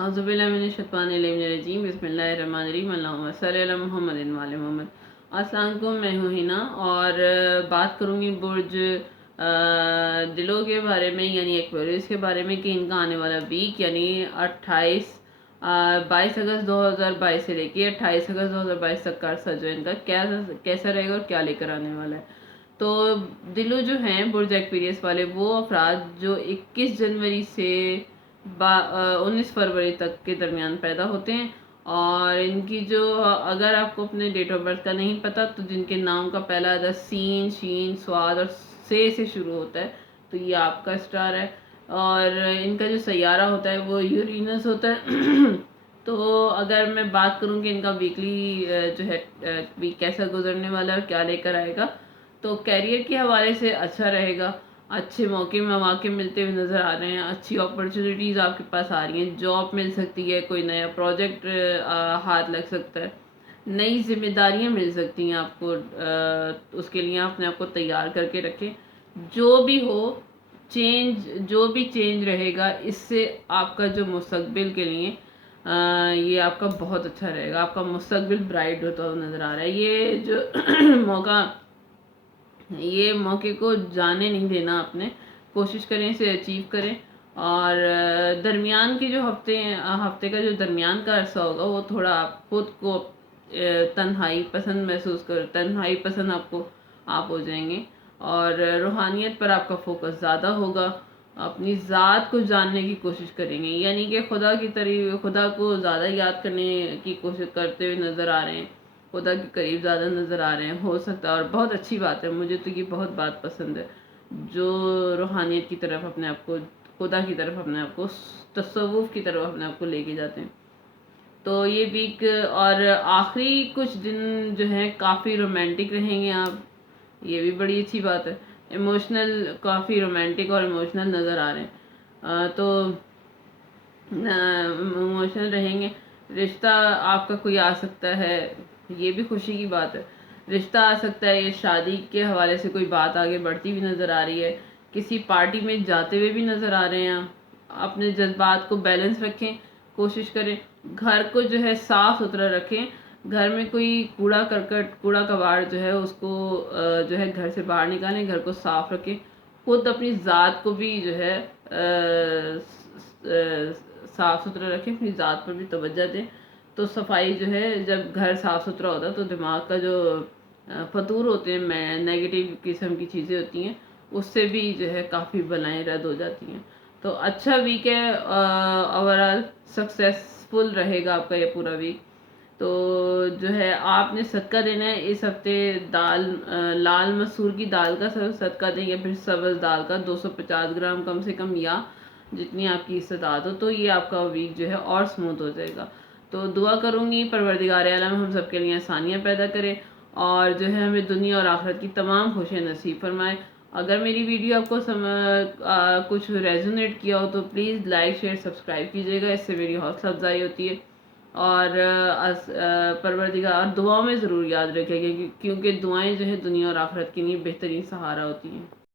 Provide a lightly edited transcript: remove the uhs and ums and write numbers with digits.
अऊज़ु बिल्लाहि मिनश शैतानिर रजीम बिस्मिल्लाहिर्रहमानिर्रहीम अल्लाहुम्मा सल्लि अला मुहम्मदिन व आले मुहम्मद। अस्सलाम वालेकुम, मैं हूँ हिना और बात करूँगी बुर्ज दिलों के बारे में, यानी एक्वेरियस के बारे में कि इनका आने वाला वीक यानी 22 अगस्त 2022 से लेके 28 अगस्त 2022 तक का अरसा जो है इनका कैसा रहेगा और क्या लेकर आने वाला है। तो दिलो जो हैं बुर्ज एक्वेरियस वाले वो अफराद जो 21 जनवरी से 19 फरवरी तक के दरमियान पैदा होते हैं, और इनकी जो, अगर आपको अपने डेट ऑफ बर्थ का नहीं पता तो जिनके नाम का पहला अदद सीन, शीन, स्वाद और से शुरू होता है तो ये आपका स्टार है। और इनका जो सैयारा होता है वो यूरेनस होता है। तो अगर मैं बात करूँ कि इनका वीकली जो है वीक कैसा गुजरने वाला है और क्या लेकर आएगा, तो कैरियर के हवाले से अच्छा रहेगा। अच्छे मौके मिलते हुए नज़र आ रहे हैं, अच्छी अपॉर्चुनिटीज़ आपके पास आ रही हैं, जॉब मिल सकती है, कोई नया प्रोजेक्ट हाथ लग सकता है, नई जिम्मेदारियां मिल सकती हैं आपको। उसके लिए अपने आप को तैयार करके रखें। जो भी चेंज रहेगा इससे आपका जो मुस्तकबिल के लिए ये आपका बहुत अच्छा रहेगा। आपका मुस्तकबिल ब्राइट होता हुआ नज़र आ रहा है। ये जो ये मौके को जाने नहीं देना, आपने कोशिश करें इसे अचीव करें। और दरमियान के जो हफ्ते का जो दरमियान का अरसा होगा वो थोड़ा आप खुद को तन्हाई पसंद आप हो जाएंगे, और रूहानियत पर आपका फोकस ज़्यादा होगा। अपनी ज़ात को जानने की कोशिश करेंगे, यानी कि खुदा को ज़्यादा याद करने की कोशिश करते हुए नज़र आ रहे हैं, खुदा के करीब ज़्यादा नज़र आ रहे हैं, हो सकता है। और बहुत अच्छी बात है, मुझे तो ये बहुत बात पसंद है जो रूहानियत की तरफ अपने आप को, खुदा की तरफ अपने आप को, तसव्वुफ की तरफ अपने आप को लेके जाते हैं। तो ये वीक और आखिरी कुछ दिन जो हैं काफ़ी रोमांटिक रहेंगे आप, ये भी बड़ी अच्छी बात है। इमोशनल, काफ़ी रोमांटिक और इमोशनल नज़र आ रहे हैं। तो इमोशनल रहेंगे। रिश्ता आपका कोई आ सकता है, ये भी खुशी की बात है। रिश्ता आ सकता है, ये शादी के हवाले से कोई बात आगे बढ़ती हुई नज़र आ रही है, किसी पार्टी में जाते हुए भी नज़र आ रहे हैं। अपने जज्बात को बैलेंस रखें, कोशिश करें घर को जो है साफ़ सुथरा रखें। घर में कोई कूड़ा कबाड़ जो है उसको जो है घर से बाहर निकालें, घर को साफ़ रखें। खुद अपनी ज़ात को भी जो है साफ़ सुथरा रखें, अपनी ज़ात पर भी तवज्जो दें। तो सफाई जो है, जब घर साफ़ सुथरा होता है तो दिमाग का जो फतूर होते हैं, नेगेटिव किस्म की चीज़ें होती हैं, उससे भी जो है काफ़ी बलाएँ रद्द हो जाती हैं। तो अच्छा वीक है, ओवरऑल सक्सेसफुल रहेगा आपका ये पूरा वीक। तो जो है आपने सदका देना है इस हफ्ते लाल मसूर की दाल का सदका दें, या फिर सब्ज़ दाल का 250 ग्राम कम से कम, या जितनी आपकी इस्तेताद हो। तो ये आपका वीक जो है और स्मूथ हो जाएगा। तो दुआ करूँगी परवरदिगार आलम हम सब के लिए आसानियाँ पैदा करे, और जो है हमें दुनिया और आखिरत की तमाम खुशियाँ नसीब फरमाए। अगर मेरी वीडियो आपको कुछ रेजोनेट किया हो तो प्लीज़ लाइक, शेयर, सब्सक्राइब कीजिएगा, इससे मेरी हौसला अफजाई होती है। और परवरदिगार दुआओं में ज़रूर याद रखेगा, क्योंकि दुआएं जो है दुनिया और आखिरत के लिए बेहतरीन सहारा होती हैं।